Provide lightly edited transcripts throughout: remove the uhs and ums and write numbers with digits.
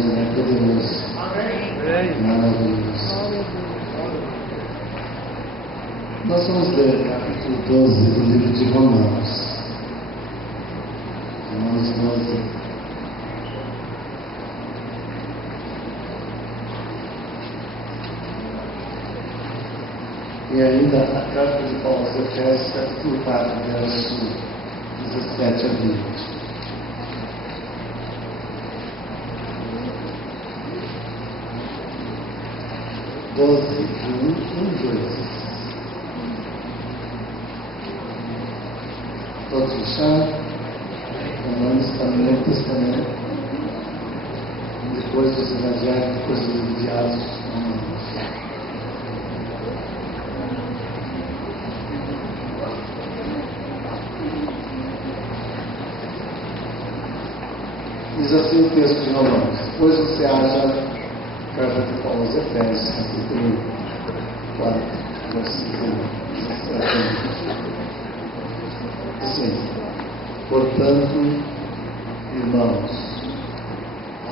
mas Ele é poderoso. Maravilhoso. Nós vamos ler o capítulo 12 do livro de Romanos. Romanos 12. E ainda a carta de Paulo aos Efésios, capítulo 4, verso 17 a 20. Todos fecharam? Romanos está no Novo Testamento. Depois dos evangelhos, depois dos livros de Atos, Romanos. Diz assim o texto de Romanos. Depois você acha carta de Paulo aos Efésios, capítulo 4, versículo 17. Sim. Portanto, irmãos,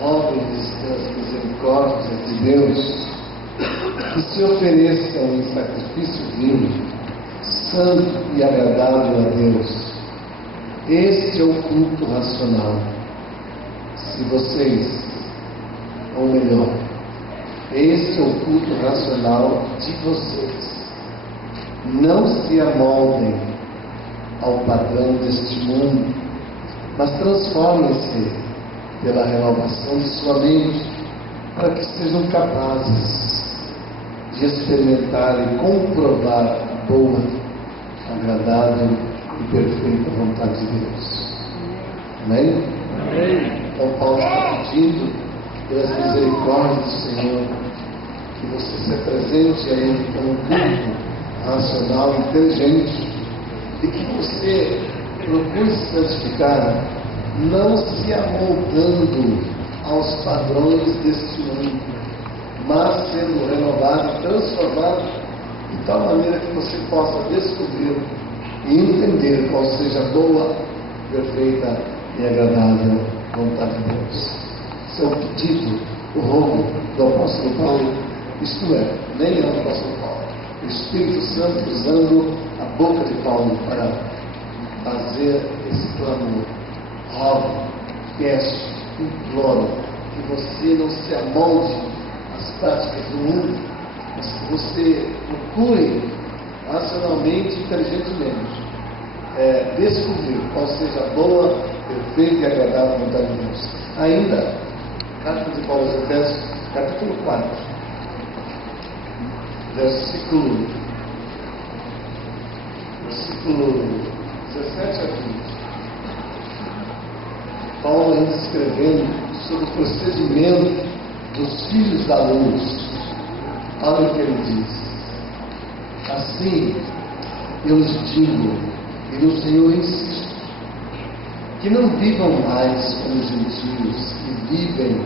rogo-lhes pelas misericórdias de Deus que se ofereçam em sacrifício vivo, santo e agradável a Deus. Este é o culto racional. Se vocês, ou melhor, este é o culto racional de vocês. Não se amoldem ao padrão deste mundo, mas transformem-se pela renovação de sua mente, para que sejam capazes de experimentar e comprovar a boa, agradável e perfeita vontade de Deus. Amém? Amém. Então Paulo está pedindo, pelas misericórdias do Senhor, que você se apresente a Ele como um culto racional, inteligente, e que você procure se santificar, não se amoldando aos padrões deste mundo, mas sendo renovado e transformado de tal maneira que você possa descobrir e entender qual seja a boa, perfeita e agradável vontade de Deus. Esse é o pedido, o rogo do apóstolo Paulo, isto é, nem é o apóstolo Paulo, o Espírito Santo usando a boca de Paulo para fazer esse clamor. Rogo, peço, imploro que você não se amolde às práticas do mundo, mas que você procure racionalmente e inteligentemente descobrir qual seja a boa, perfeita e agradável vontade de Deus. Ainda, carta de Paulo aos Efésios, capítulo 4, versículo 17 a 20. Paulo ainda escrevendo sobre o procedimento dos filhos da luz. Olha o que ele diz. Assim, eu lhes digo, e no Senhor insisto, que não vivam mais como os gentios, que vivem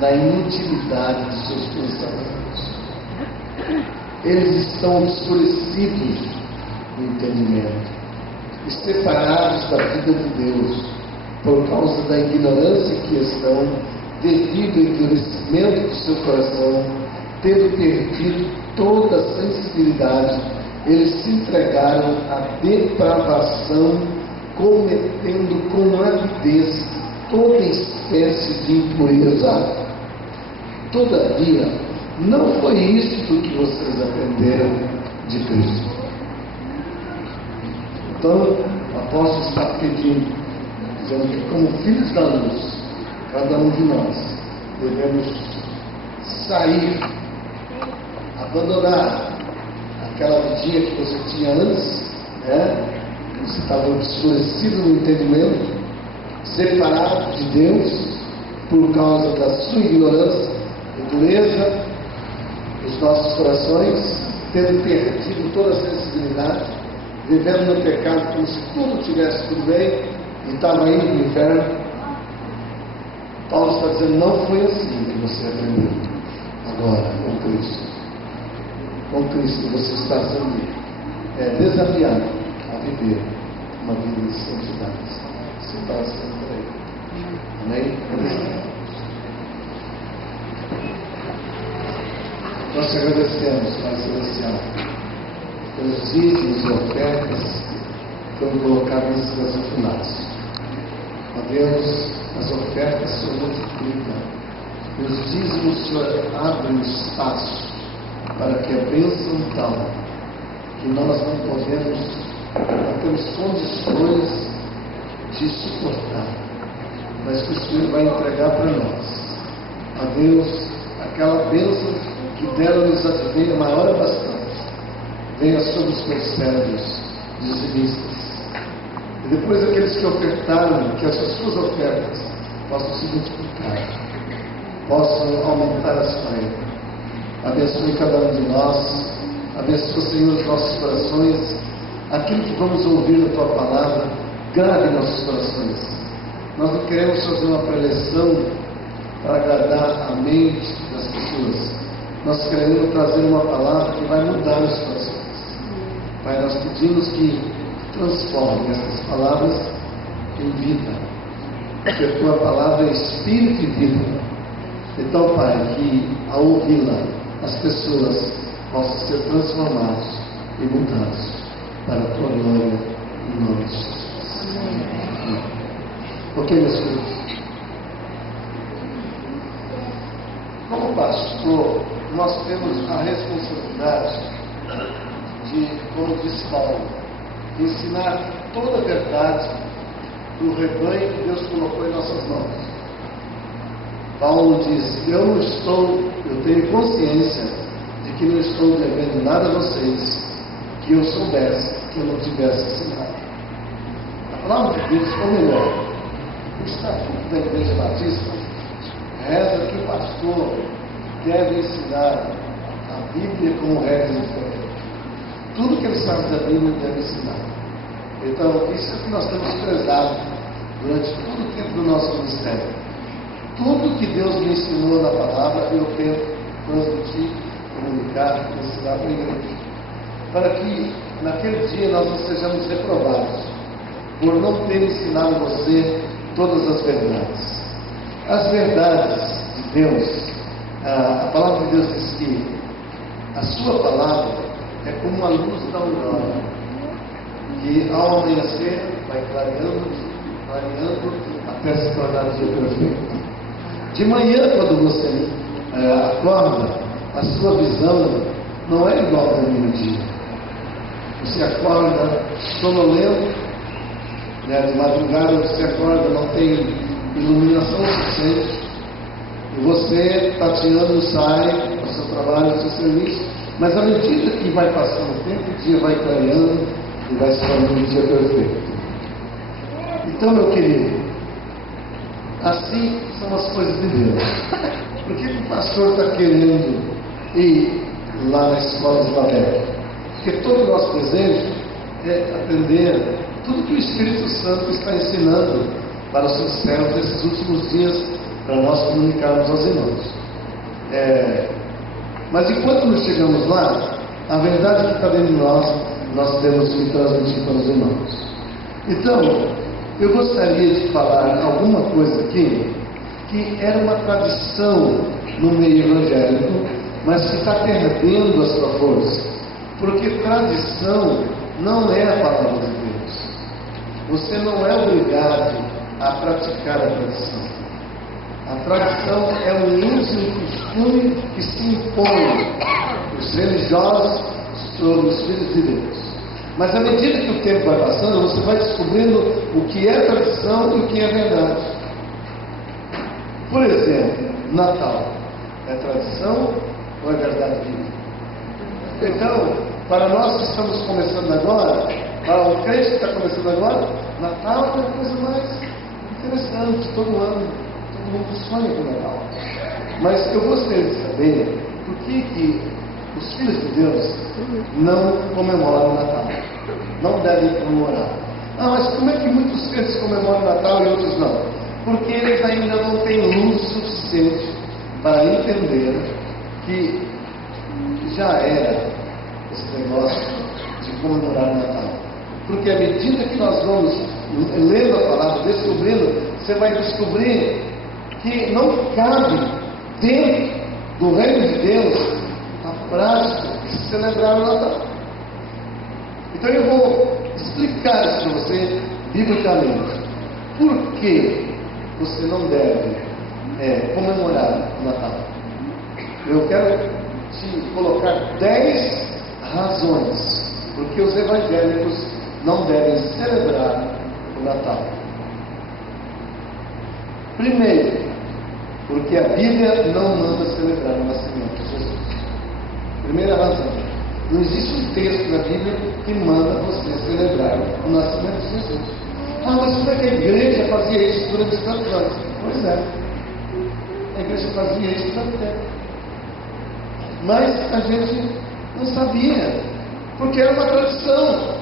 na inutilidade de seus pensamentos. Eles estão obscurecidos no entendimento e separados da vida de Deus por causa da ignorância que estão, devido ao endurecimento do seu coração, tendo perdido toda a sensibilidade. Eles se entregaram à depravação, cometendo com avidez toda espécie de impureza. Todavia, não foi isto que vocês aprenderam de Cristo. Então, o apóstolo está pedindo, dizendo que como filhos da luz, cada um de nós devemos sair, abandonar aquela vidinha que você tinha antes, você estava obscurecido no entendimento, separado de Deus por causa da sua ignorância e dureza dos nossos corações, tendo perdido toda a sensibilidade, vivendo no pecado como se tudo tivesse tudo bem e estava indo para o inferno. Paulo está dizendo, não foi assim que você aprendeu. Agora, com Cristo. Com Cristo você está sendo desafiado a viver uma vida de santidade, separação por Ele. Amém? Nós te agradecemos, Pai Celestial, pelos dízimos e ofertas que foram colocados nesse gasofilácio. Ó Deus, as ofertas o Senhor multiplica, e os dízimos o Senhor abre um espaço para que a bênção tal, que nós não temos condições de suportar, mas que o Senhor vai entregar para nós. Ó Deus, aquela bênção que dela nos advém, a maior é bastante, venha sobre os teus servos dizimistas. E depois aqueles que ofertaram, que as suas ofertas possam se multiplicar, possam aumentar as faendas. Abençoe cada um de nós, abençoe, Senhor, os nossos corações, aquilo que vamos ouvir da Tua palavra, grave em nossos corações. Nós não queremos fazer uma preleção para agradar a mente das pessoas. Nós queremos trazer uma palavra que vai mudar os corações. Pai, nós pedimos que transforme essas palavras em vida, porque a Tua palavra é espírito e vida. Então, Pai, que ao ouvi-la, as pessoas possam ser transformadas e mudadas para a Tua glória, em nome de Jesus. Amém. Ok, meus filhos? Como pastor, nós temos a responsabilidade de, como disse Paulo, ensinar toda a verdade do rebanho que Deus colocou em nossas mãos. Paulo diz: eu tenho consciência de que não estou devendo nada a vocês, que eu soubesse, que eu não tivesse ensinado. A palavra de Deus, ou melhor, o estatuto da Igreja Batista reza que o pastor deve ensinar a Bíblia como regra de fé. Tudo que ele sabe da Bíblia ele deve ensinar. Então, isso é o que nós temos prezado durante todo o tempo do nosso ministério. Tudo que Deus me ensinou na palavra, eu tento transmitir, comunicar, ensinar para a igreja. Para que naquele dia nós não sejamos reprovados por não ter ensinado você todas as verdades. As verdades de Deus, a palavra de Deus diz que a sua palavra é como a luz da aurora, que ao amanhecer vai clareando até se tornar o dia perfeito. De manhã, quando você acorda, a sua visão não é igual ao meio-dia. Você acorda sonolento, de madrugada você acorda, não tem iluminação suficiente, e você tateando sai para o seu trabalho, para o seu serviço, mas à medida que vai passando o tempo, o dia vai clareando e vai se tornando um dia perfeito. Então, meu querido, assim são as coisas de Deus. Por que o pastor está querendo ir lá na escola de Babel? Porque todo o nosso desejo é aprender tudo que o Espírito Santo está ensinando para os seus servos nesses últimos dias, para nós comunicarmos aos irmãos. Mas enquanto não chegamos lá, a verdade que está dentro de nós temos que transmitir para os irmãos. Então, eu gostaria de falar alguma coisa aqui que era uma tradição no meio evangélico, mas que está perdendo a sua força, porque tradição não é a palavra de Deus. Você não é obrigado a praticar a tradição. A tradição é um uso e um costume que se impõe os religiosos sobre os filhos de Deus. Mas à medida que o tempo vai passando, você vai descobrindo o que é tradição e o que é verdade. Por exemplo, Natal é tradição ou é verdade bíblica? Então, para nós que estamos começando agora, para o crente que está começando agora, Natal é a coisa mais interessante. Todo mundo sonha com Natal. Mas eu gostaria de saber por que os filhos de Deus não comemoram o Natal, não devem comemorar. Mas como é que muitos crentes comemoram o Natal e outros não? Porque eles ainda não têm luz suficiente para entender que já era esse negócio de comemorar o Natal. Porque à medida que nós vamos lendo a palavra, descobrindo, você vai descobrir que não cabe dentro do reino de Deus a prático de celebrar o Natal. Então eu vou explicar isso para você biblicamente. Por que você não deve comemorar o Natal? Eu quero te colocar 10 razões porque os evangélicos não devem celebrar o Natal. Primeiro, porque a Bíblia não manda celebrar o nascimento de Jesus. Primeira razão: não existe um texto na Bíblia que manda você celebrar o nascimento de Jesus. Ah, mas como é que a igreja fazia isso durante tantos anos? Pois é, a igreja fazia isso tanto tempo, mas a gente não sabia, porque era uma tradição.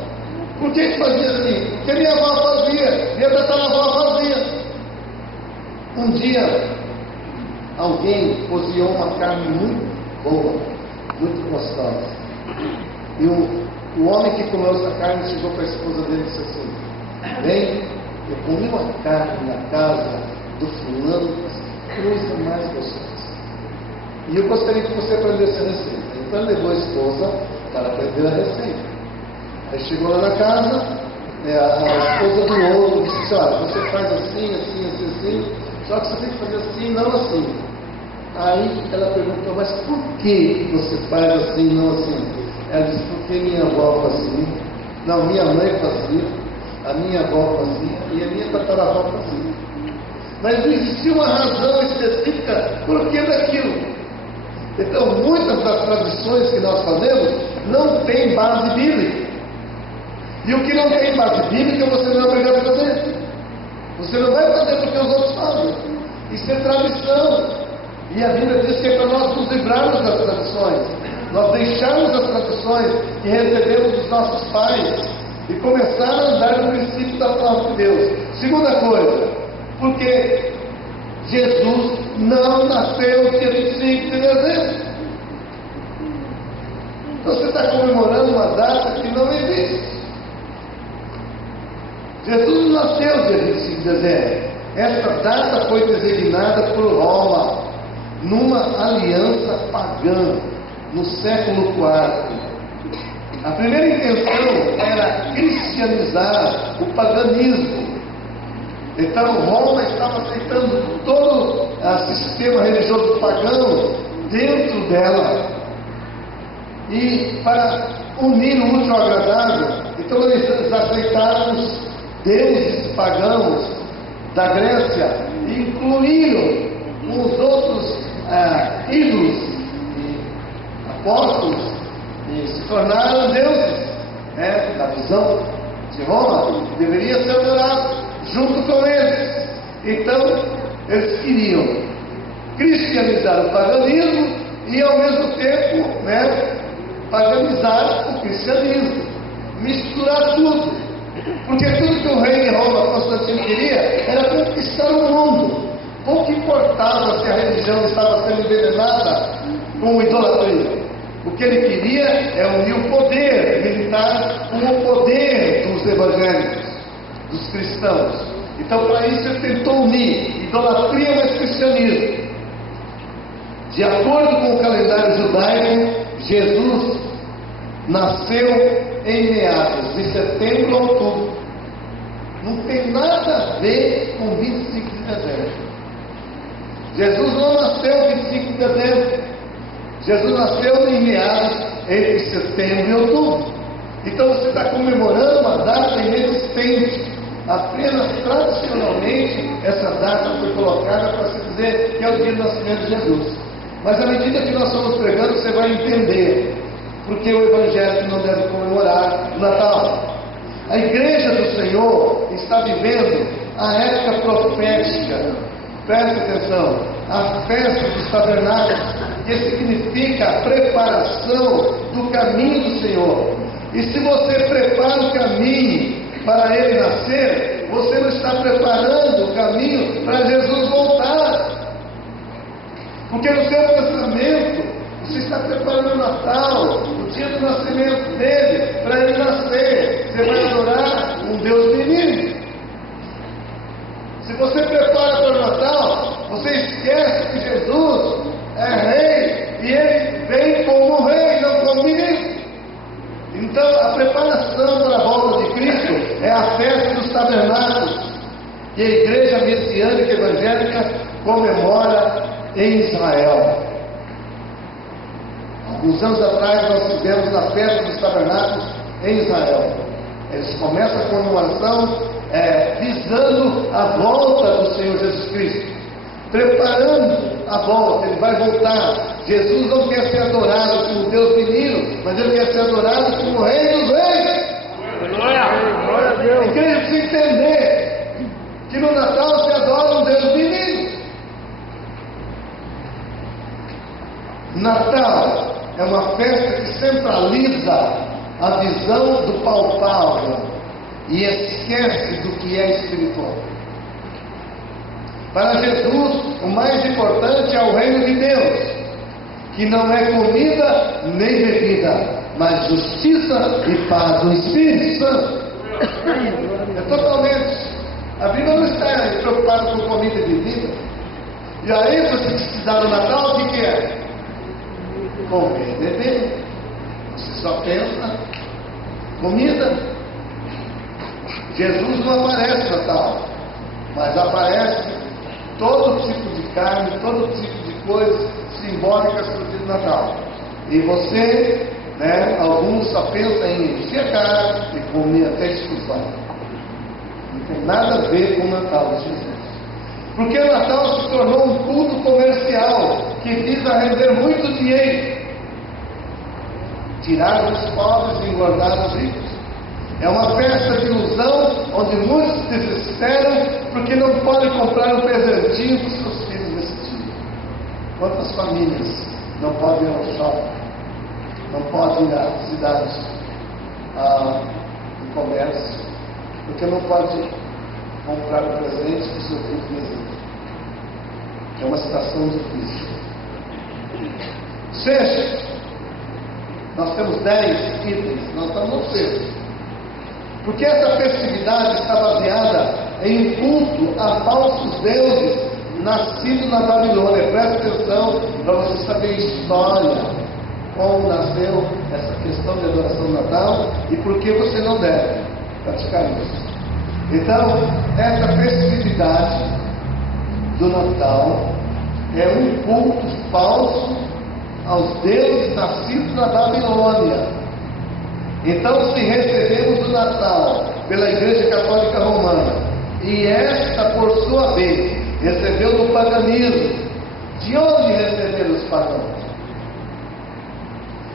Por que fazia assim? Porque minha avó fazia, minha tataravó fazia. Um dia, alguém cozinhou uma carne muito boa, muito gostosa. E o homem que comeu essa carne chegou para a esposa dele e disse assim: bem, eu comi uma carne na casa do fulano, coisa mais gostosa. E eu gostaria que você aprendesse a receita. Então levou a esposa para aprender a receita. Aí chegou lá na casa, a esposa do outro disse: olha, você faz assim, assim, assim, assim, só que você tem que fazer assim, não assim. Aí ela perguntou: mas por que você faz assim, não assim? Ela disse: porque minha avó fazia, não, minha mãe fazia, a minha avó fazia e a minha tataravó fazia. Mas não existia uma razão específica por que daquilo. Então, muitas das tradições que nós fazemos não tem base bíblica. E o que não tem base bíblica, você não é obrigado a fazer. Você não vai fazer porque os outros fazem. Isso é tradição. E a Bíblia diz que é para nós nos livrarmos das tradições. Nós deixarmos as tradições que recebemos dos nossos pais e começar a andar no princípio da palavra de Deus. Segunda coisa, porque Jesus não nasceu dia 25 de dezembro. Então você está comemorando uma data que não existe. Jesus não nasceu dia 25 de dezembro. Essa data foi designada por Roma numa aliança pagã no século IV. A primeira intenção era cristianizar o paganismo. Então Roma estava aceitando todo o sistema religioso pagão dentro dela. E para unir o útil ao agradável, então eles aceitaram os deuses pagãos da Grécia e incluíram os outros ídolos e apóstolos e se tornaram deuses, na visão de Roma, que deveria ser adorado junto com eles. Então eles queriam cristianizar o paganismo e ao mesmo tempo paganizar o cristianismo, misturar tudo, porque tudo que o rei de Roma, Constantino, queria era conquistar o mundo. Pouco importava se a religião estava sendo envenenada com idolatria. O que ele queria é unir o poder militar com o poder dos evangélicos, dos cristãos. Então, para isso, ele tentou unir idolatria mais cristianismo. De acordo com o calendário judaico, Jesus nasceu em meados de setembro a outubro. Não tem nada a ver com 25 de dezembro. Jesus não nasceu em 25 de dezembro. Jesus nasceu em meados entre setembro e outubro. Então você está comemorando uma data inexistente. Apenas tradicionalmente essa data foi colocada para se dizer que é o dia do nascimento de Jesus. Mas à medida que nós estamos pregando, você vai entender porque o Evangelho não deve comemorar o Natal. A igreja do Senhor está vivendo a época profética. Preste atenção, a festa dos tabernáculos, que significa a preparação do caminho do Senhor. E se você prepara o caminho para ele nascer, você não está preparando o caminho para Jesus voltar. Porque no seu pensamento, você está preparando o Natal, o dia do nascimento dele, para ele nascer. Você vai adorar um Deus menino. Se você prepara para o Natal, você esquece que Jesus é rei e ele vem como rei. Então, a preparação para a volta de Cristo é a festa dos tabernáculos, que a igreja messiânica evangélica comemora em Israel. Alguns anos atrás nós tivemos a festa dos tabernáculos em Israel. Eles começam a comemoração visando a volta do Senhor Jesus Cristo, preparando a volta. Ele vai voltar. Jesus não quer ser adorado como Deus menino, mas ele quer ser adorado como Rei dos Reis. Glória a Deus. A igreja precisa entender que no Natal se adora um Deus menino. Natal é uma festa que centraliza a visão do palpável e esquece do que é espiritual. Para Jesus, o mais importante é o reino de Deus, que não é comida nem bebida, mas justiça e paz no Espírito Santo. É totalmente. A Bíblia não está preocupada com comida e bebida. E aí, se você precisar do Natal, o que é? Comer e beber. Você só pensa comida. Jesus não aparece no Natal, mas aparece todo tipo de carne, todo tipo de coisas simbólicas para o dia do Natal. E você, alguns só pensam em encher a cara e comer até estufar. Não tem nada a ver com o Natal de Jesus. Porque o Natal se tornou um culto comercial que visa render muito dinheiro, tirar dos pobres e engordar os ricos. É uma festa de ilusão onde muitos se desesperam porque não podem comprar um presentinho para os seus filhos nesse dia. Quantas famílias não podem ir ao shopping, não podem ir à cidade, no comércio, porque não pode comprar um presente para o seu filho presente. É uma situação difícil. Seja, nós temos 10 itens, nós estamos no sexto. Porque essa festividade está baseada em culto a falsos deuses nascidos na Babilônia. Presta atenção para você saber a história, como nasceu essa questão de adoração do Natal e por que você não deve praticar isso. Então, essa festividade do Natal é um culto falso aos deuses nascidos na Babilônia. Então, se recebemos o Natal pela Igreja Católica Romana, e esta, por sua vez, recebeu do paganismo, de onde receberam os pagãos?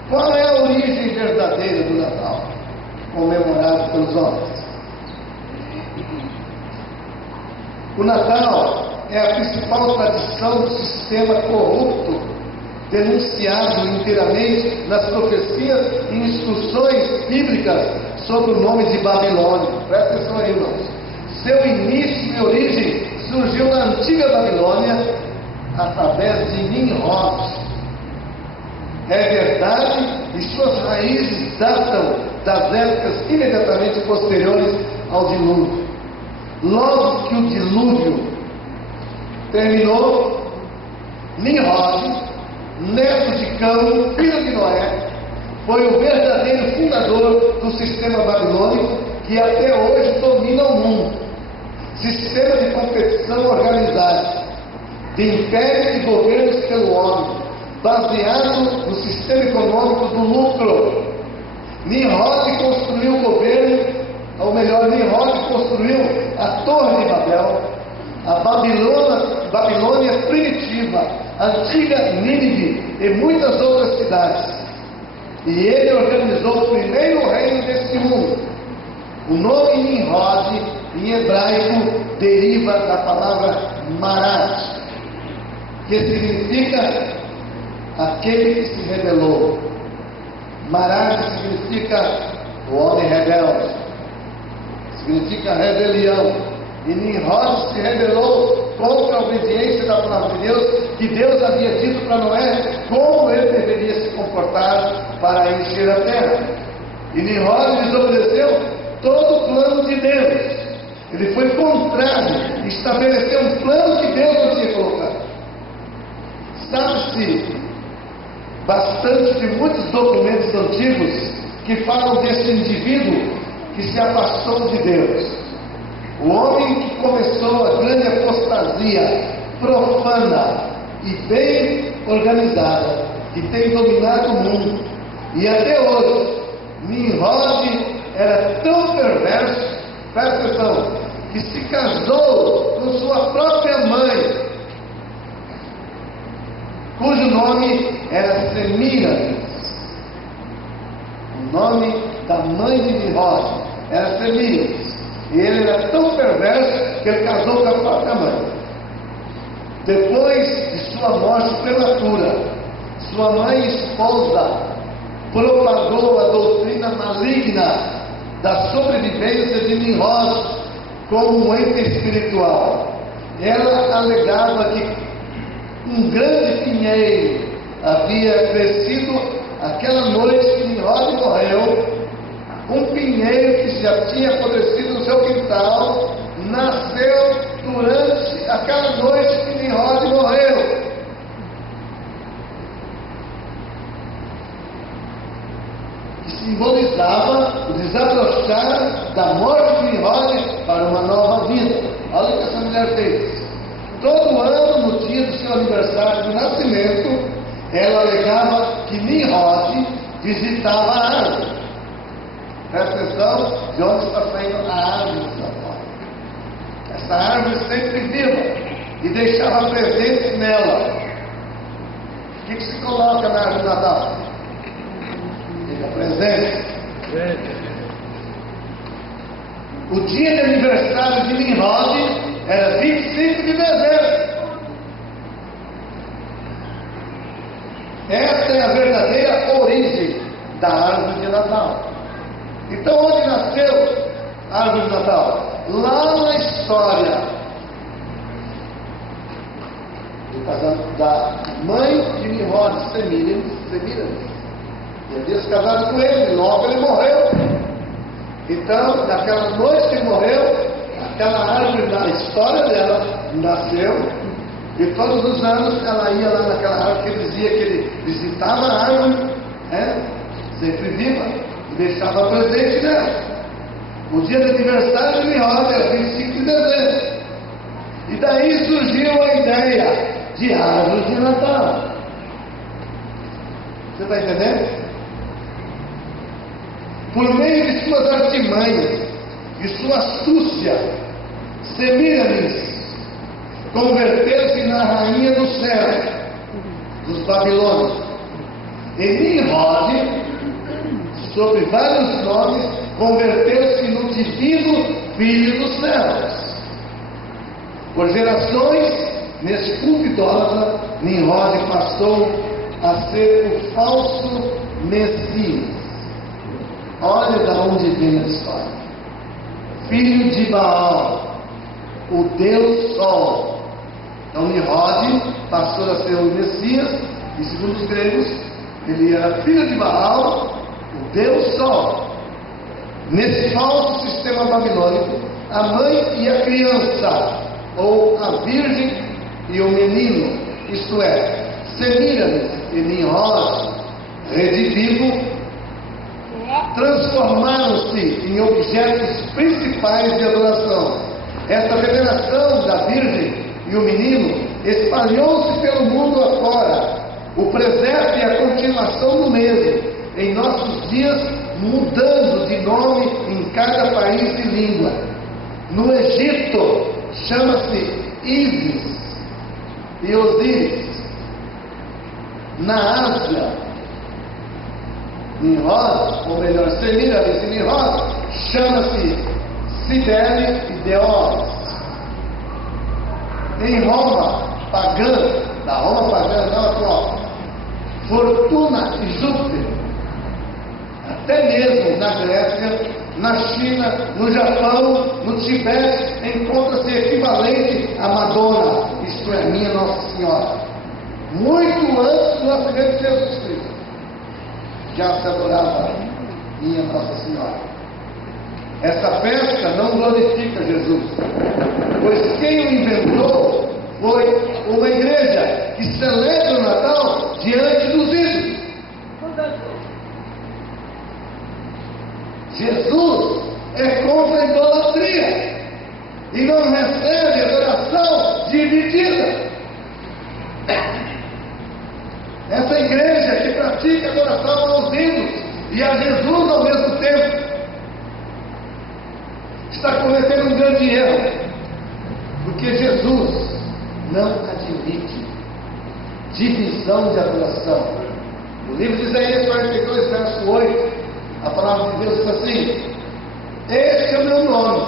Qual é a origem verdadeira do Natal, comemorado pelos homens? O Natal é a principal tradição do sistema corrupto, denunciado inteiramente nas profecias e instruções bíblicas sob o nome de Babilônia. Presta atenção aí, irmãos. Seu início e origem surgiu na antiga Babilônia através de Nimrod. É verdade, e suas raízes datam das épocas imediatamente posteriores ao dilúvio. Logo que o dilúvio terminou, Nimrod, neto de Cão, filho de Noé, foi o verdadeiro fundador do sistema babilônico que até hoje domina o mundo. Sistema de competição organizada, de império e governos pelo homem, baseado no sistema econômico do lucro. Nimrod construiu o governo, ou melhor, Nimrod construiu a Torre de Babel, a Babilônia primitiva, a antiga Nínive e muitas outras cidades. E ele organizou o primeiro reino deste mundo. O nome Nimrod, em hebraico, deriva da palavra Marat, que significa aquele que se rebelou. Marat significa o homem rebelde, significa rebelião. E Nimrod se rebelou contra a obediência da palavra de Deus, que Deus havia dito para Noé como ele deveria se comportar para encher a terra. E Nimrod desobedeceu todo o plano de Deus. Ele foi contrário, estabeleceu um plano que Deus não tinha colocado. Sabe-se bastante de muitos documentos antigos que falam desse indivíduo que se afastou de Deus. O homem que começou a grande apostasia profana e bem organizada, que tem dominado o mundo. E até hoje, Nimrod era tão perverso, presta atenção, que se casou com sua própria mãe, cujo nome era Semíramis. O nome da mãe de Nimrod era Semíramis. E ele era tão perverso que ele casou com a própria mãe. Depois de sua morte prematura, sua mãe e esposa propagou a doutrina maligna da sobrevivência de Nimrod como um ente espiritual. Ela alegava que um grande pinheiro havia crescido aquela noite que Nimrod morreu. Um pinheiro que já tinha apodrecido no seu quintal nasceu durante aquela noite que Nimrod morreu. Que simbolizava o desabrochar da morte de Nimrod para uma nova vida. Olha o que essa mulher fez. Todo ano, no dia do seu aniversário de nascimento, ela alegava que Nimrod visitava a árvore. Presta atenção de onde está saindo a árvore de Natal. Essa árvore sempre viva e deixava presente nela. O que se coloca na árvore de Natal? Fica presente. O dia de aniversário de Nimrod era 25 de dezembro. Essa é a verdadeira origem da árvore de Natal. Então, onde nasceu a árvore de Natal? Lá na história do casamento da mãe de Nimrod, Semíramis. E havia se casado com ele, logo ele morreu. Então, naquela noite que ele morreu, aquela árvore, na história dela, nasceu. E todos os anos ela ia lá naquela árvore que ele dizia que ele visitava a árvore, sempre viva, e deixava presente nela. O dia do aniversário de Nimrod era 25 de dezembro. E daí surgiu a ideia de árvore de Natal. Você está entendendo? Por meio de suas artimanhas, de sua astúcia, Semíramis converteu-se na rainha do céu, dos babilônios. E Nimrod, sob vários nomes, converteu-se no divino Filho dos céus. Por gerações, nesse culto idólatra, Nimrod passou a ser o falso Messias. Olha de onde vem a história. Filho de Baal, o Deus Sol. Então Nimrod passou a ser o Messias, e segundo os gregos, ele era filho de Baal, o Deus Sol. Nesse falso sistema babilônico, a mãe e a criança, ou a virgem e o menino, isto é, Semíramis e Nimrod, redivivo, transformaram-se em objetos principais de adoração. Esta veneração da virgem e o menino espalhou-se pelo mundo afora. O presépio e a continuação do mesmo, em nossos dias, mudando de nome em cada país e língua. No Egito, chama-se Ísis e Osíris. Na Ásia, Nimrod, ou melhor, Semíramis e Nimrod, chama-se Cibele e Deóris. Em Roma pagã, da Roma pagã não atual, Fortuna e Júpiter. Até mesmo na Grécia, na China, no Japão, no Tibete, encontra-se equivalente a Madonna, isto é, minha Nossa Senhora. Muito antes do nascimento de Jesus Cristo, já se adorava minha Nossa Senhora. Essa festa não glorifica Jesus, pois quem o inventou foi uma igreja que celebra o Natal diante dos ídolos. Jesus é contra a idolatria e não recebe adoração dividida. Essa igreja que pratica adoração aos ídolos e a Jesus ao mesmo tempo está cometendo um grande erro, porque Jesus não admite divisão de adoração. No livro de Isaías 42, verso 8, a palavra de Deus diz assim: este é o meu nome,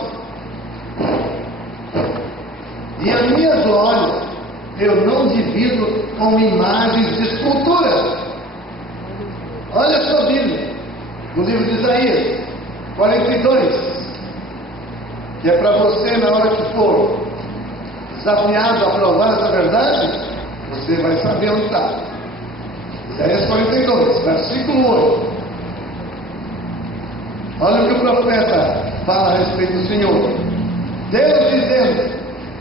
e a minha glória eu não divido com imagens de escultura. Olha a sua Bíblia, no livro de Isaías 42, que é para você, na hora que for desafiado a provar essa verdade, você vai saber onde está. Isaías 42, versículo 8. Olha o que o profeta fala a respeito do Senhor. Deus dizendo: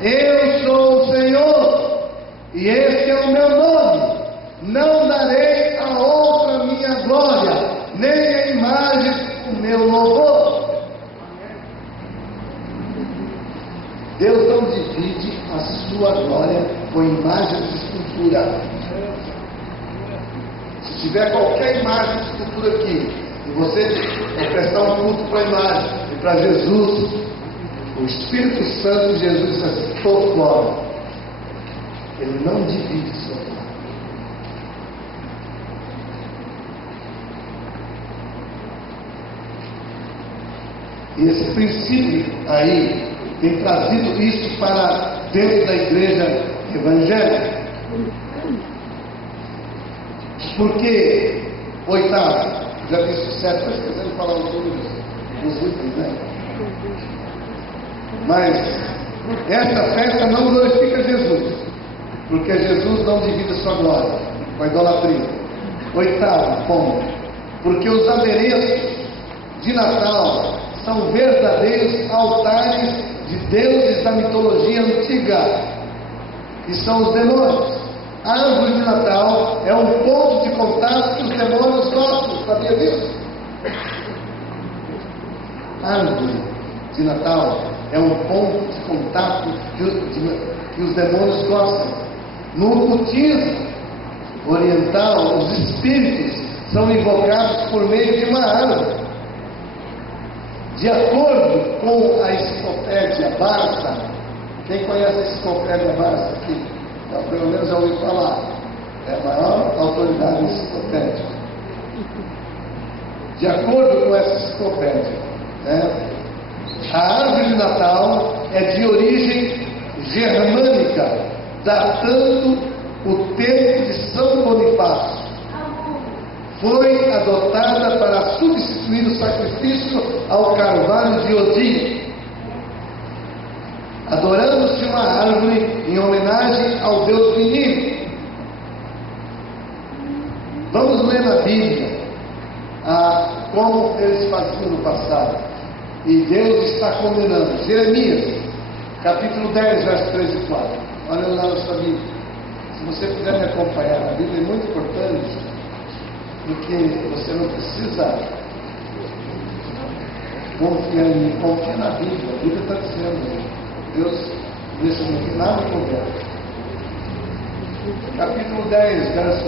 eu sou o Senhor, e este é o meu nome. Não darei a outra minha glória, nem a imagem do meu louvor. Deus não divide a sua glória com imagens de escultura. Se tiver qualquer imagem de escultura aqui, e você prestar um culto para a imagem e para Jesus, o Espírito Santo de Jesus diz assim: estou fora. Ele não divide sua glória. E esse princípio aí tem trazido isso para dentro da igreja evangélica. Porque, oitavo, já tem sucesso, estou esquecendo de falar os números dos itens, né? Mas esta festa não glorifica Jesus, porque Jesus não divide a sua glória com a idolatria. Oitavo ponto, porque os adereços de Natal são verdadeiros altares de deuses da mitologia antiga, que são os demônios. A árvore de Natal é um ponto de contato que os demônios gostam, sabia disso? A árvore de Natal é um ponto de contato que os demônios gostam. No ocultismo oriental, os espíritos são invocados por meio de uma árvore. De acordo com a enciclopédia Barça, quem conhece a enciclopédia Barça aqui? Então, pelo menos já ouviu falar. É a maior autoridade enciclopédica. De acordo com essa enciclopédia, né, a árvore de Natal é de origem germânica, datando o tempo de São Bonifácio. Foi adotada para substituir o sacrifício ao carvalho de Odin. Adorando-se uma árvore em homenagem ao Deus menino. Vamos ler na Bíblia como eles faziam no passado. E Deus está condenando. Jeremias, capítulo 10, versos 3 e 4. Olha lá na sua Bíblia. Se você puder me acompanhar, a Bíblia é muito importante, porque você não precisa confiar em mim, confia na Bíblia. A Bíblia está dizendo: Deus deixa no final do conversa. Capítulo 10, verso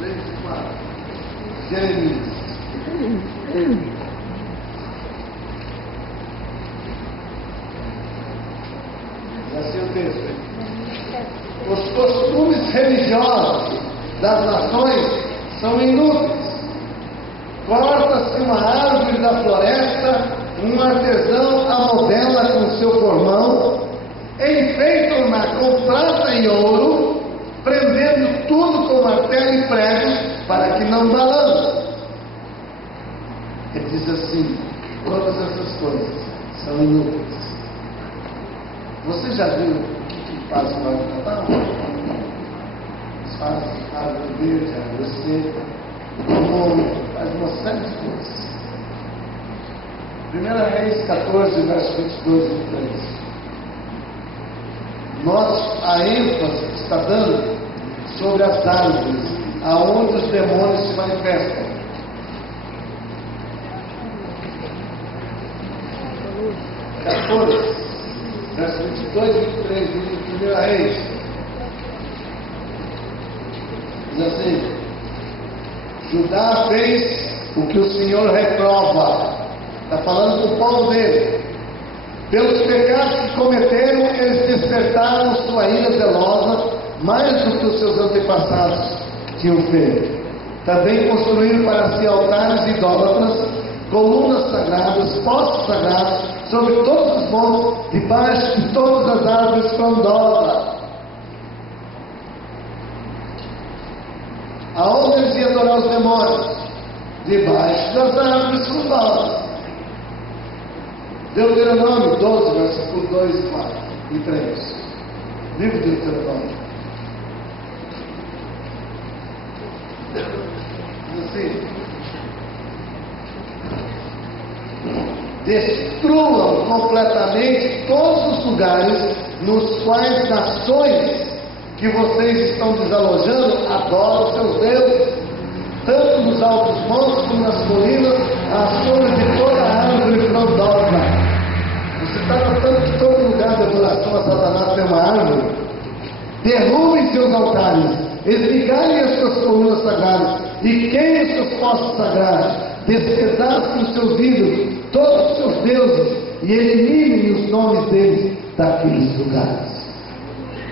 3 e 4. Jeremias. Assim o texto. Os costumes religiosos das nações são inúteis. Corta-se uma árvore da floresta, um artesão a modela com seu formão, enfeita-na com prata e ouro, prendendo tudo com martelo e pregos para que não balance. Ele diz assim: todas essas coisas são inúteis. Você já viu o que faz o Árvore de Natal? Eles fazem árvore verde, árvore seca, faz uma série de coisas. 1 Reis 14, versos 22 e 23. Note a ênfase que está dando sobre as árvores, aonde os demônios se manifestam. Verso 22 e 23 do 1 Reis. Diz assim: Judá fez o que o Senhor reprova. Está falando do povo dele. Pelos pecados que cometeram, eles despertaram sua ira zelosa mais do que os seus antepassados tinham feito. Também construíram para si altares idólatras, colunas sagradas, postes sagrados, sobre todos os montes, debaixo de todas as árvores frondosas. Aonde eles iam adorar os demônios? Debaixo das árvores frondosas. Deuteronômio 12, versículo 2 e 3. Livro de Deuteronômio. Diz assim: destruam completamente todos os lugares nos quais nações que vocês estão desalojando adoram seus deuses, tanto nos altos montes como nas colinas, à sombra de toda a árvore frondosa. Você está notando que todo lugar de adoração a Satanás tem uma árvore? Derrubem seus altares, esmigalhem as suas colunas sagradas e queimem os seus postes sagrados, despedacem os seus ídolos, todos os seus deuses, e eliminem os nomes deles daqueles lugares.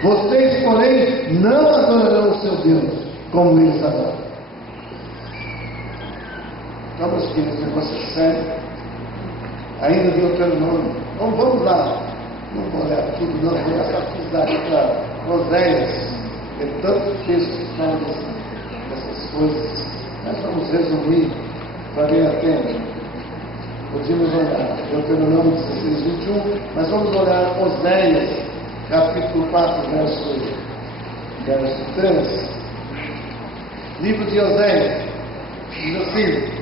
Vocês, porém, não adorarão o seu Deus como eles adoram. Vamos aqui, esse negócio é sério. Ainda Deuteronômio. Então vamos lá. Não vou olhar tudo, não. Vou só precisar aqui para Oséias. Tem tanto texto que fala dessas coisas. Nós vamos resumir para ver a pena. Podíamos olhar Deuteronômio 16, 21, mas vamos olhar Oséias, capítulo 4, verso 3. Livro de Oséias. Diz assim: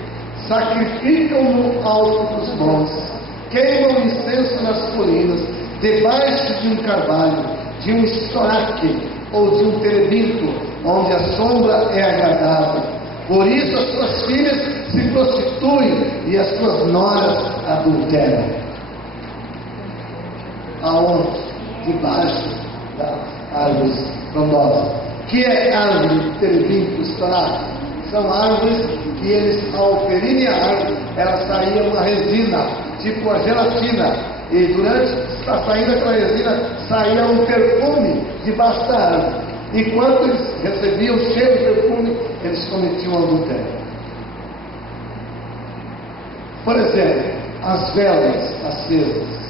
sacrificam no alto dos montes, queimam incenso nas colinas, debaixo de um carvalho, de um estoraque ou de um terebinto, onde a sombra é agradável. Por isso as suas filhas se prostituem e as suas noras adulteram. Aonde? Debaixo das árvores frondosas. Que é árvore, terebinto, estoraque? São árvores que eles, ao ferirem a árvore, ela saía uma resina, tipo a gelatina. E durante a saída daquela resina, saía um perfume debaixo da árvore. Enquanto eles recebiam o cheiro do perfume, eles cometiam adultério. Por exemplo, as velas acesas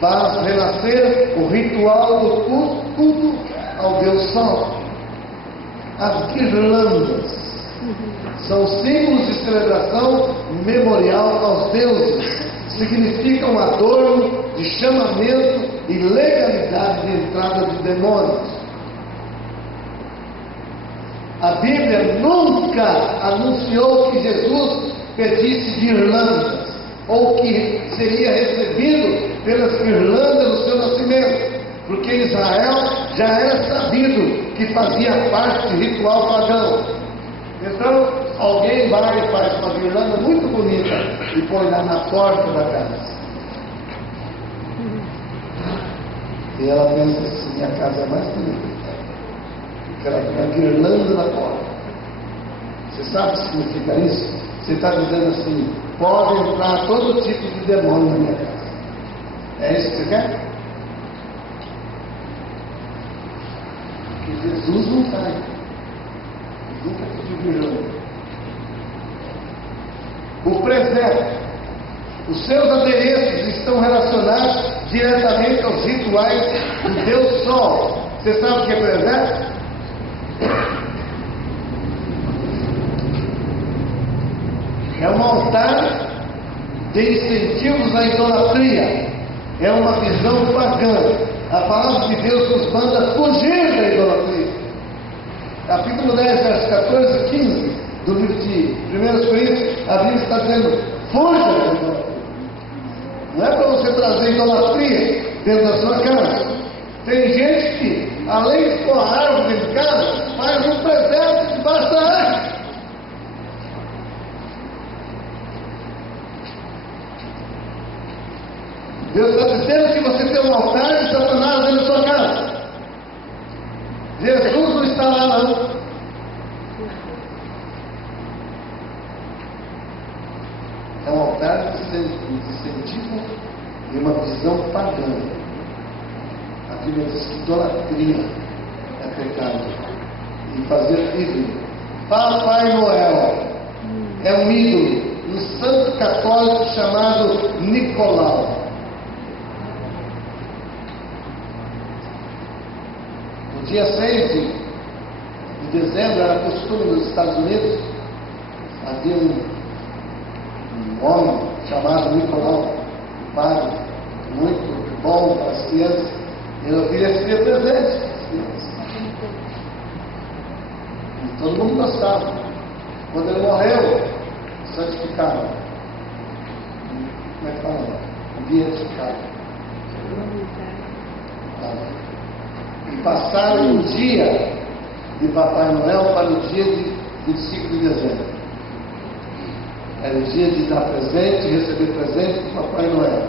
faz renascer o ritual do culto ao Deus Sol. As guirlandas são símbolos de celebração memorial aos deuses, significam adorno de chamamento e legalidade de entrada de demônios. A Bíblia nunca anunciou que Jesus pedisse guirlandas, ou que seria recebido pelas guirlandas no seu nascimento, porque em Israel já era sabido que fazia parte de ritual pagão. Então, alguém vai e faz uma guirlanda muito bonita e põe lá na porta da casa. E ela pensa assim: minha casa é mais bonita, porque ela tem uma guirlanda na porta. Você sabe o que significa isso? Você está dizendo assim: pode entrar todo tipo de demônio na minha casa. É isso que você quer? Porque Jesus não sai. Nunca pediu guirlanda. O presépio, os seus adereços estão relacionados diretamente aos rituais do Deus Sol. Você sabe o que é presépio? É um altar de incentivos à idolatria. É uma visão pagã. A palavra de Deus nos manda fugir da idolatria. Capítulo 10, versos 14 e 15 do livro de 1 Coríntios, a Bíblia está dizendo: fuja da idolatria. Não é para você trazer idolatria dentro da sua casa. Tem gente que, além de pôr a árvore dentro de casa, faz um presépio faça antes. Deus está dizendo que você tem um altar de Satanás dentro da sua casa. Jesus não está lá, não. É um altar de incentivo e uma visão pagã. A Bíblia diz que idolatria é pecado. E fazer ídolo. Papai Noel é um ídolo, um santo católico chamado Nicolau. No dia 6 de dezembro, era costume nos Estados Unidos, havia um homem chamado Nicolau, um padre muito bom para as crianças, e ele oferecia presentes para as crianças. E todo mundo gostava. Quando ele morreu, santificado. Como é que fala? Beatificado. E passaram o dia de Papai Noel para o dia de 25 de dezembro. Era o dia de dar presente, receber presente do Papai Noel.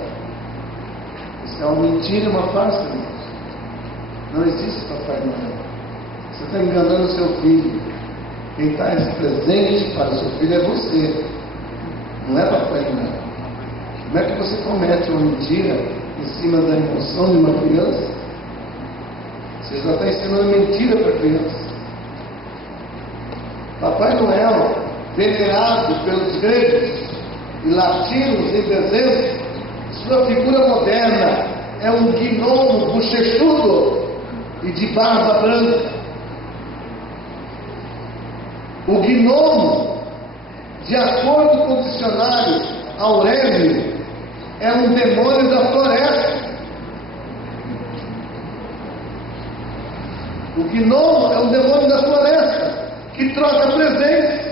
Isso é uma mentira e uma farsa, irmãos. Não existe Papai Noel. Você está enganando o seu filho. Quem dá esse presente para o seu filho é você. Não é Papai Noel. Como é que você comete uma mentira em cima da emoção de uma criança? Você já está ensinando mentira para a criança. Papai Noel, venerado pelos gregos e latinos em dezembro, sua figura moderna é um gnomo bochechudo e de barba branca. O gnomo, de acordo com o dicionário Aurélio, é um demônio da floresta. O gnomo é um demônio da floresta que troca presentes.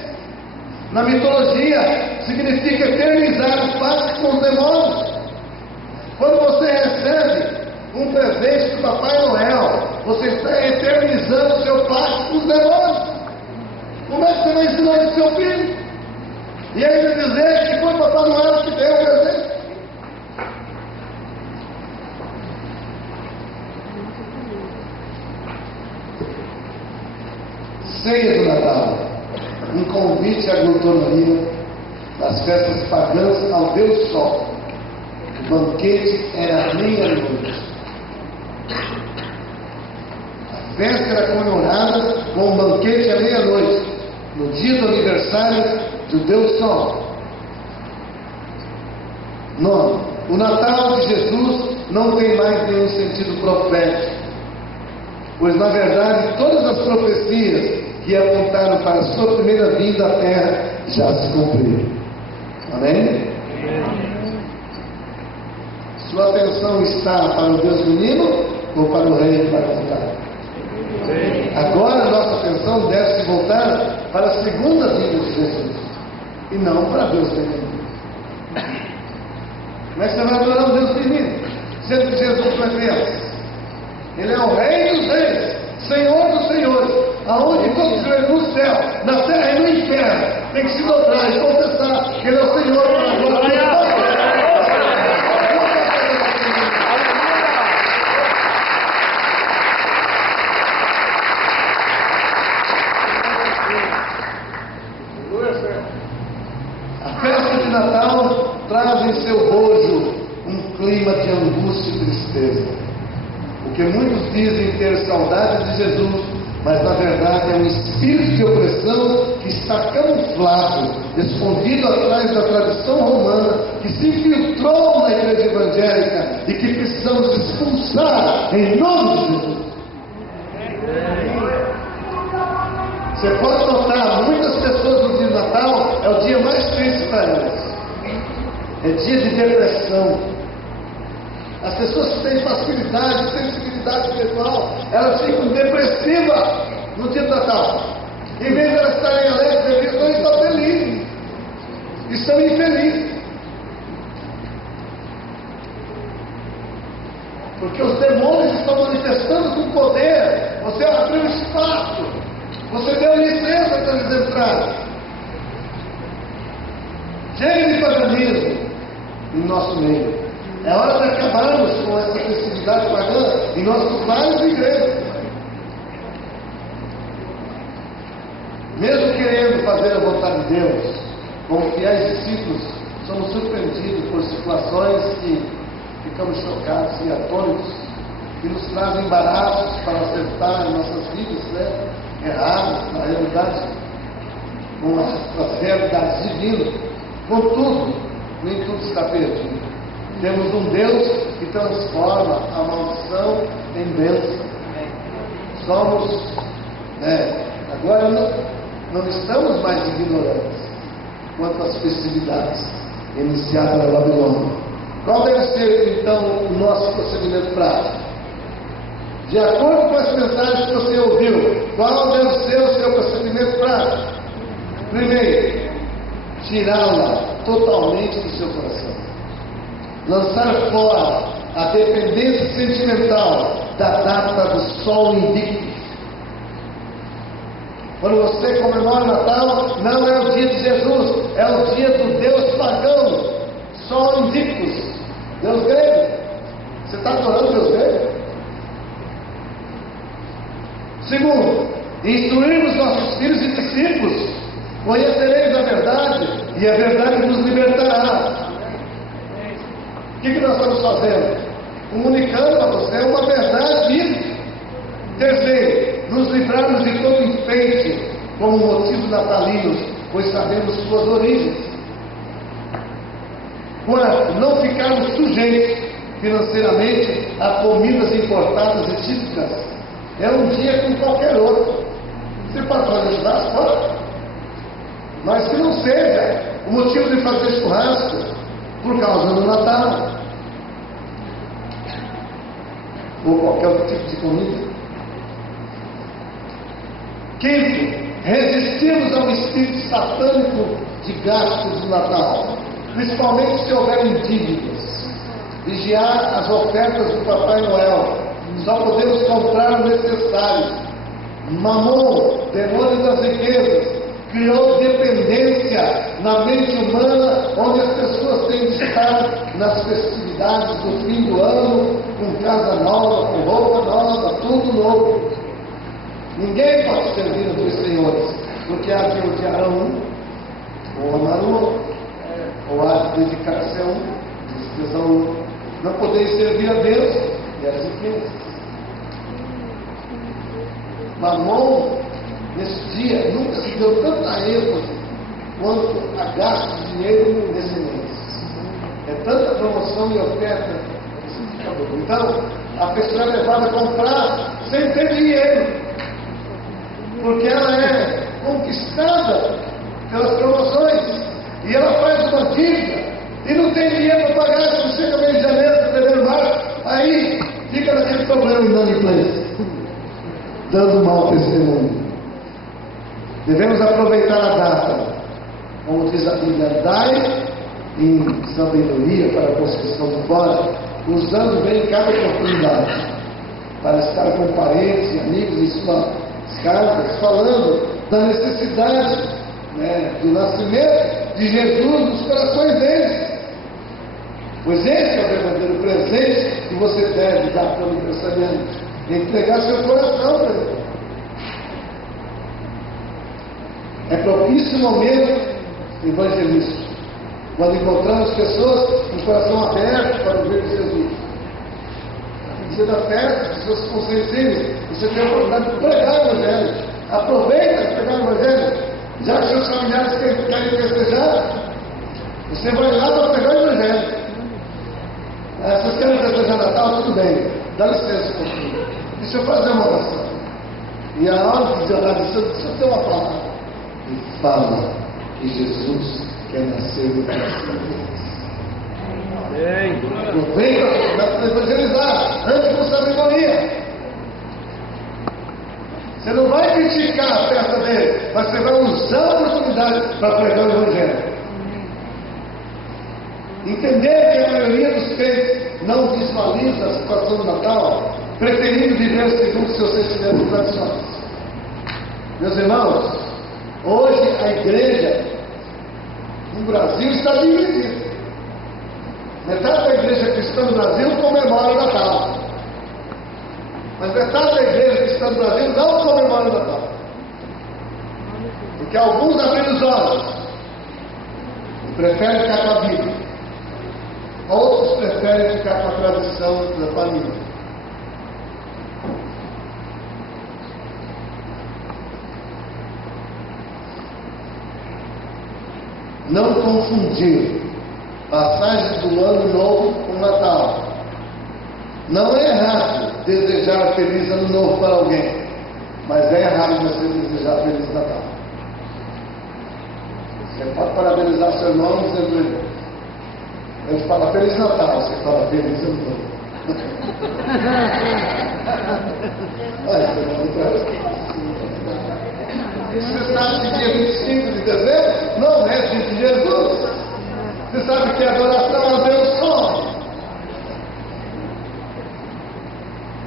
Na mitologia, significa eternizar o pacto com os demônios. Quando você recebe um presente do Papai Noel, você está eternizando o seu pacto com os demônios. Como é que você vai ensinar isso ao seu filho? E ainda dizer que foi o Papai Noel que deu o presente? Ceia do Natal, um convite à glutonaria das festas pagãs ao Deus Sol. O banquete era meia-noite. A festa era comemorada com um banquete à meia-noite, no dia do aniversário do Deus Sol. 9. O Natal de Jesus não tem mais nenhum sentido profético, pois na verdade todas as profecias que apontaram para a sua primeira vinda à terra já se cumpriram. Amém? Sua atenção está para o Deus menino ou para o rei que vai voltar? Agora nossa atenção deve se voltar para a segunda vinda de Jesus e não para Deus menino. Como é que você vai adorar o Deus menino, sendo que Jesus não é Deus? Ele é o Rei dos Reis, Senhor dos Senhores, aonde todos os reis no céu, na terra e no inferno tem que se dobrar e confessar que Ele é o Senhor para a glória. A festa de Natal traz em seu bojo um clima de angústia e tristeza. Porque muitos dizem ter saudade de Jesus, mas na verdade é um espírito de opressão que está camuflado, escondido atrás da tradição romana, que se infiltrou na igreja evangélica e que precisamos expulsar em nome de Jesus. Você pode notar, muitas pessoas no dia de Natal é o dia mais triste para elas. É dia de depressão. As pessoas que têm facilidade, sensibilidade espiritual, elas ficam depressivas no dia do Natal. Em vez de elas estarem alegres, elas estão felizes. Estão infelizes. Porque os demônios estão manifestando com poder. Você abriu espaço. Você deu licença para eles entrarem. Chega de paganismo em nosso meio. É hora de acabarmos com essa festividade pagã em nossos lares e igrejas. Mesmo querendo fazer a vontade de Deus, como fiéis discípulos, somos surpreendidos por situações que ficamos chocados e atônitos, que nos trazem embaraços para acertar em nossas vidas, né? Erradas, na realidade, com as realidades divinas. Contudo, nem tudo está perdido. Temos um Deus que transforma a maldição em bênção. Somos, agora não estamos mais ignorantes quanto às festividades iniciadas na Babilônia. Qual deve ser, então, o nosso procedimento prático? De acordo com as mensagens que você ouviu, qual deve ser o seu procedimento prático? Primeiro, tirá-la totalmente do seu coração. Lançar fora a dependência sentimental da data do Sol Invictus. Quando você comemora o Natal, não é o dia de Jesus, é o dia do Deus pagão, Sol Invictus, Deus grego. Você está adorando Deus grego? Segundo, instruirmos nossos filhos e discípulos, conhecereis a verdade, e a verdade nos libertará. O que nós estamos fazendo? Comunicando a você uma verdade bíblica. Terceiro, nos livrarmos de todo enfeite como motivos natalinos, pois sabemos suas origens. Quarto, não ficarmos sujeitos financeiramente a comidas importadas e típicas. É um dia como qualquer outro. Você pode fazer churrasco? Pode. Mas que não seja o motivo de fazer churrasco por causa do Natal. Ou qualquer outro tipo de comida. Quinto, resistirmos ao espírito satânico de gastos do Natal, principalmente se houverem dívidas. Vigiar as ofertas do Papai Noel. Só podemos comprar o necessário. Mamon, demônio das riquezas, criou dependência na mente humana, onde as pessoas têm de estar nas festividades do fim do ano, com casa nova, com roupa nova, tudo novo. Ninguém pode servir os dois senhores, porque há de odiar a um, ou amar o outro, ou há de dedicar-se a um, desprezar o outro. Não podeis servir a Deus e as riquezas. Mamon, nesse dia, nunca se deu tanta ênfase quanto a gasto de dinheiro nesse mês. É tanta promoção e oferta. Então, a pessoa é levada a comprar sem ter dinheiro, porque ela é conquistada pelas promoções, e ela faz uma dívida, e não tem dinheiro para pagar. Se chega mês de janeiro, fevereiro, março, aí fica naquele problema inadimplência, dando mau testemunho. Devemos aproveitar a data, como diz a Bíblia, dai em sabedoria para a construção do fora, usando bem cada oportunidade para estar com parentes e amigos em suas casas, falando da necessidade, do nascimento de Jesus nos corações deles. Pois esse é o verdadeiro presente que você deve dar para o aniversariante. Entregar seu coração para ele. É propício o momento evangelístico, quando encontramos pessoas com o coração aberto para o ver de Jesus. No dia da festa, as pessoas ficam sensíveis. Você tem a oportunidade de pregar o Evangelho. Aproveita de pregar o Evangelho. Já que seus familiares querem festejar, você vai lá para pregar o Evangelho. Vocês querem festejar Natal? Tudo bem. Dá licença um pouquinho. Deixa eu fazer uma oração. E a hora de orar, deixa eu ter uma palavra. E fala que Jesus quer nascer no coração deles. Aproveita para evangelizar, antes com sabedoria. Você não vai criticar a festa dele, mas você vai usar a oportunidade para pregar o Evangelho. Entender que a maioria dos crentes não visualiza a situação do Natal, preferindo viver segundo seus sentimentos e tradições. Meus irmãos, Hoje a igreja no Brasil está dividida. Metade da igreja cristã no Brasil comemora o Natal. Mas metade da igreja cristã no Brasil não comemora o Natal. Porque alguns abriram os olhos e preferem ficar com a Bíblia. Outros preferem ficar com a tradição da família. Não confundir passagens do Ano Novo com o Natal. Não é errado desejar Feliz Ano Novo para alguém, mas é errado você desejar Feliz Natal. Você pode parabenizar seu irmão dizendo: ele fala Feliz Natal, você fala Feliz Ano Novo. Você sabe que dia 25 de dezembro não é dia de Jesus. Você sabe que a adoração a Deus só.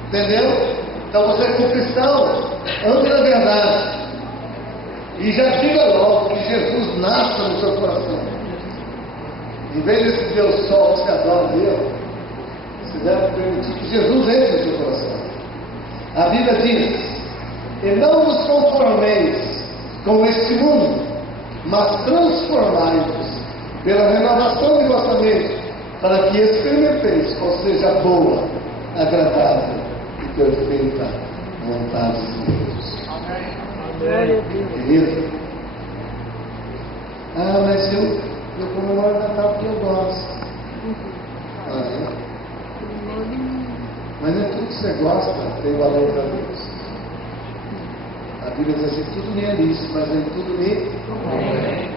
Entendeu? Então você, como cristão, ande na verdade. E já diga logo que Jesus nasça no seu coração. Em vez desse Deus sol que você adora Deus, você deve permitir que Jesus entre no seu coração. A Bíblia diz: e não vos conformeis com este mundo, mas transformai-vos pela renovação de vossa mente, para que experimenteis qual seja a boa, agradável e perfeita vontade de Deus. Amém. Querido? Ah, mas eu comemoro o Natal porque eu gosto. Mas não é tudo que você gosta tem valor para Deus. A Bíblia diz assim: tudo me é lícito, mas nem tudo me convém.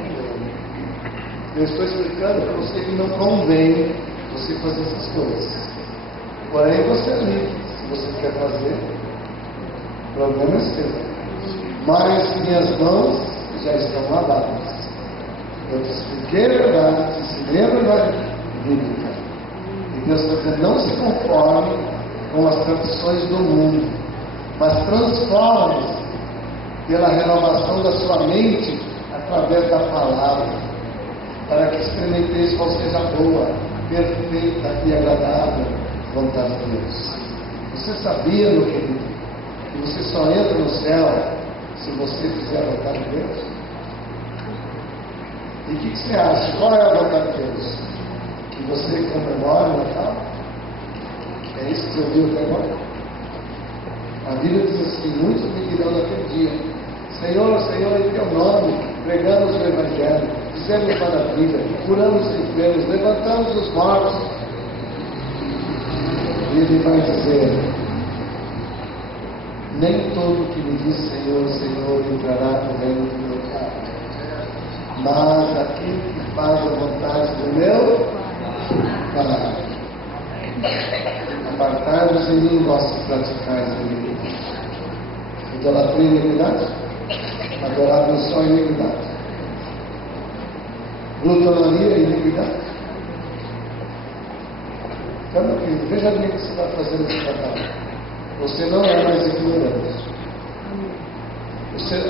Eu estou explicando para você que não convém você fazer essas coisas. Porém, você é livre. Se você quer fazer, o problema é seu. Mas minhas mãos já estão lavadas. Eu te expliquei a verdade, te ensinei a verdade bíblica. E Deus está dizendo: não se conforme com as tradições do mundo, mas transforme-se pela renovação da sua mente através da palavra, para que experimenteis qual seja a boa, perfeita e agradável vontade de Deus. Você sabia, meu querido, que você só entra no céu se você fizer a vontade de Deus? E o que você acha? Qual é a vontade de Deus? Que você comemore o Natal? É isso que você ouviu até agora? A Bíblia diz assim: muitos me dirão naquele dia: Senhor, Senhor, em teu nome pregamos o Evangelho, fizemos maravilha, curamos os enfermos, levantamos os mortos. E ele vai dizer: nem todo que me diz Senhor, Senhor entrará no reino do meu Pai, mas aquele que faz a vontade do meu Pai. Apartai-vos em mim, vós que praticais a iniquidade. Idolatria e iniquidade? Adorar só a iniquidade. Glutonaria e iniquidade. Então, meu querido, veja bem o que você está fazendo nesse trabalho. Você não é mais ignorante.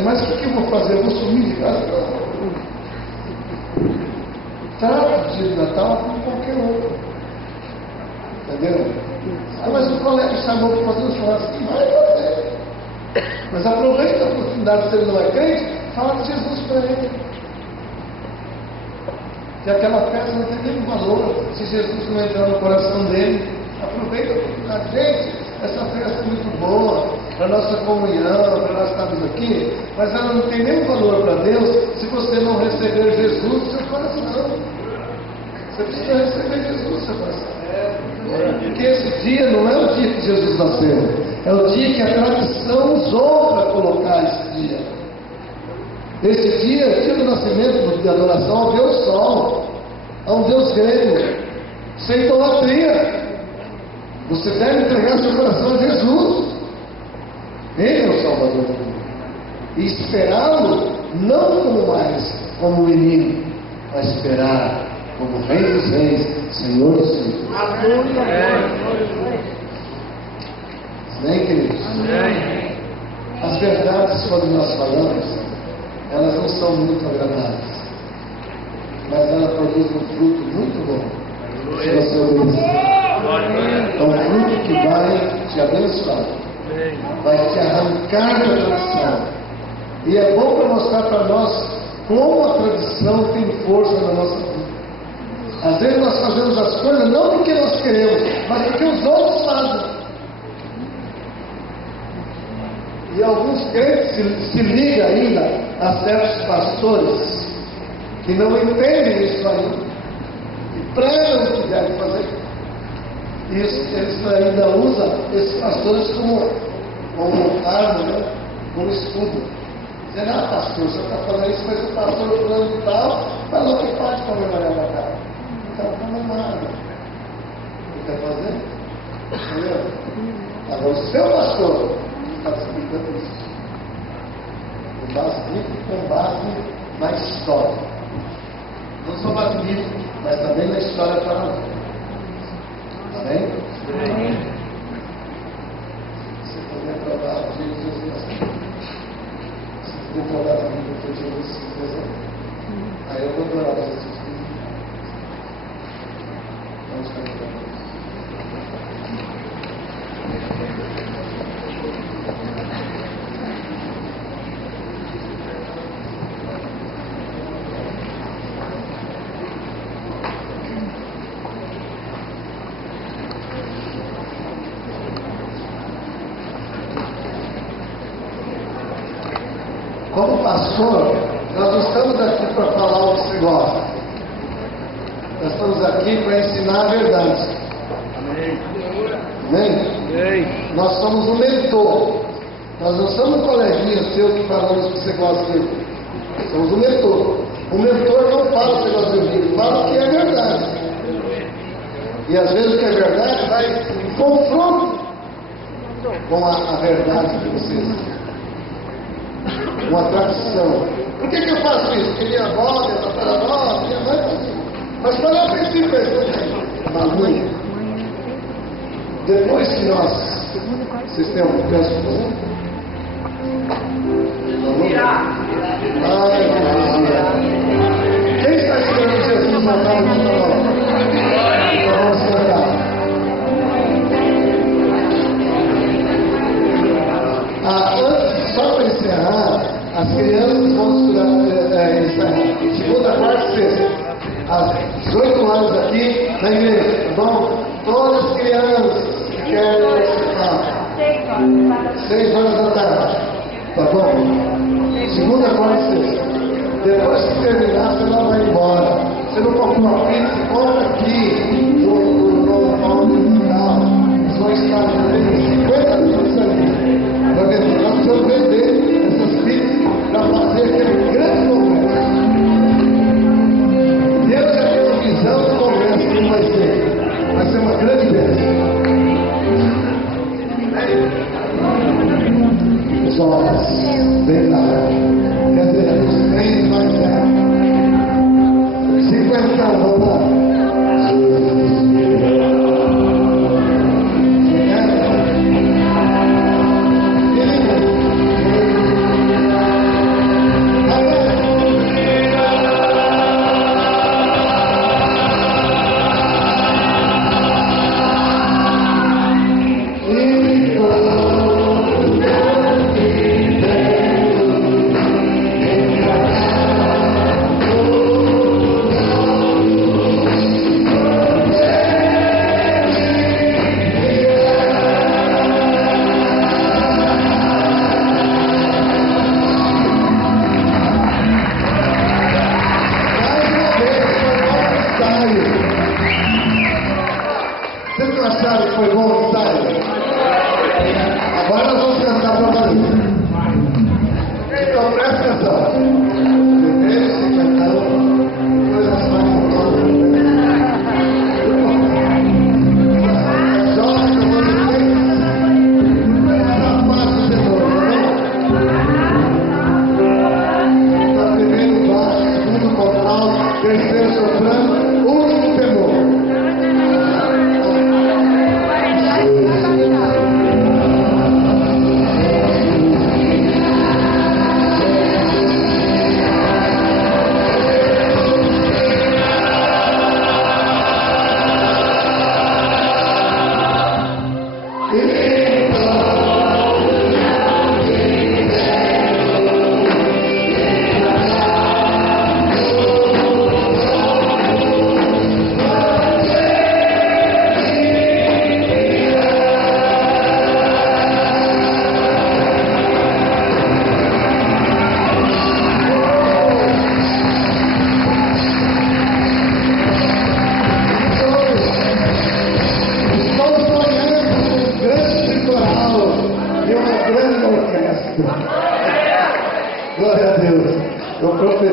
Mas o que eu vou fazer? Eu vou sumir de casa? Trata o dia de Natal como qualquer outro. Entendeu? Ah, mas o colega chamou para fazer um churrasquinho. Vai fazer. Mas aproveita a oportunidade, se ele não é crente, fala de Jesus para ele. Que aquela festa não tem nenhum valor se Jesus não entrar no coração dele. Aproveita a oportunidade. Gente, essa festa é muito boa para a nossa comunhão, para nós estarmos aqui, mas ela não tem nenhum valor para Deus se você não receber Jesus no seu coração. Você precisa receber Jesus no seu coração. Porque esse dia não é o dia que Jesus nasceu, é o dia que a tradição usou para colocar esse dia. Esse dia é o dia do nascimento, de adoração ao Deus Sol, a um Deus grego, sem idolatria. Você deve entregar seu coração a Jesus. Ele é o Salvador do mundo. E esperá-lo não como mais, como menino, mas esperar como Rei dos Reis, Senhor dos Senhores. Amém, queridos? Amém. As verdades quando nós falamos, elas não são muito agradáveis, mas ela produz um fruto muito bom, se você obedecer. É um fruto que vai te abençoar, vai te arrancar da tradição. E é bom para mostrar para nós como a tradição tem força na nossa vida. Às vezes nós fazemos as coisas não porque nós queremos, mas porque os outros fazem. E alguns crentes se ligam ainda a certos pastores que não entendem isso ainda e pregam o que devem fazer. E eles ainda usam esses pastores como arma, né? Como escudo. Dizendo, pastor, você está falando isso, mas o pastor fulano de tal falou que pode comemorar a cara. Então comemora. O que quer fazer? Entendeu? Agora o seu pastor está explicando isso. Com base na história. Não só na Bíblia, mas também na história para nós. Amém? Amém. Você poderia provar o dia de Jesus assim. Você poderia provar a Bíblia que Jesus se fez. Aí eu vou adorar Jesus. Vamos cantar. Como pastor, nós não estamos aqui para falar o que você gosta. Nós estamos aqui para ensinar a verdade. Amém? Amém? Nós somos um mentor. Nós não somos um coleguinha seu que falamos o que você gosta de ouvir. Somos um mentor. O mentor não fala o que você gosta de ouvir, fala o que é verdade. E às vezes o que é verdade vai em confronto com a verdade de vocês. Uma tradição. Por que eu faço isso? Porque minha avó, minha tataravó, minha mãe fazia. Mas qual é o princípio desse? Bagulho. Depois que nós... Vocês têm algum canso de fazer? Ai, Jesus. Quem está esperando Jesus voltar no Natal? Então vamos cantar. Só para encerrar, as crianças vão encerrar. Segunda, quarta e sexta. Às 18 horas aqui na igreja, tá bom? Todas as crianças que querem participar. 6 horas da tarde. Tá bom? Segunda, quarta e sexta. Depois que terminar, você não vai embora. Você não compra uma pizza, compra aqui no pão musical. Só está 50 minutos ali. Para vender, nós precisamos vender essas pizzas para fazer aquele grande congresso. E eu já tenho uma visão do congresso que vai ser. Vai ser uma grande bênção. Os olhos, bem lá. Quer dizer, os três mais velhos. 50 anos, vamos lá.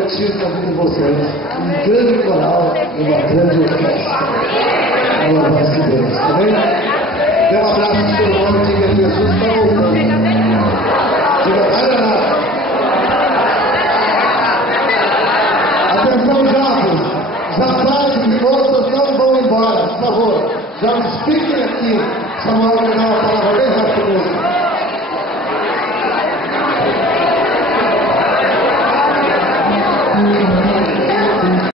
garantir na vida de vocês um grande coral e uma grande orquestra. Glória a Deus. Amém? Dê um abraço no seu nome e diga: Jesus está voltando. Diga: vai lá. Atenção, jovens. Rapazes e moças não vão embora, por favor. Já fiquem aqui. Samuel vai dar uma palavra bem rápida.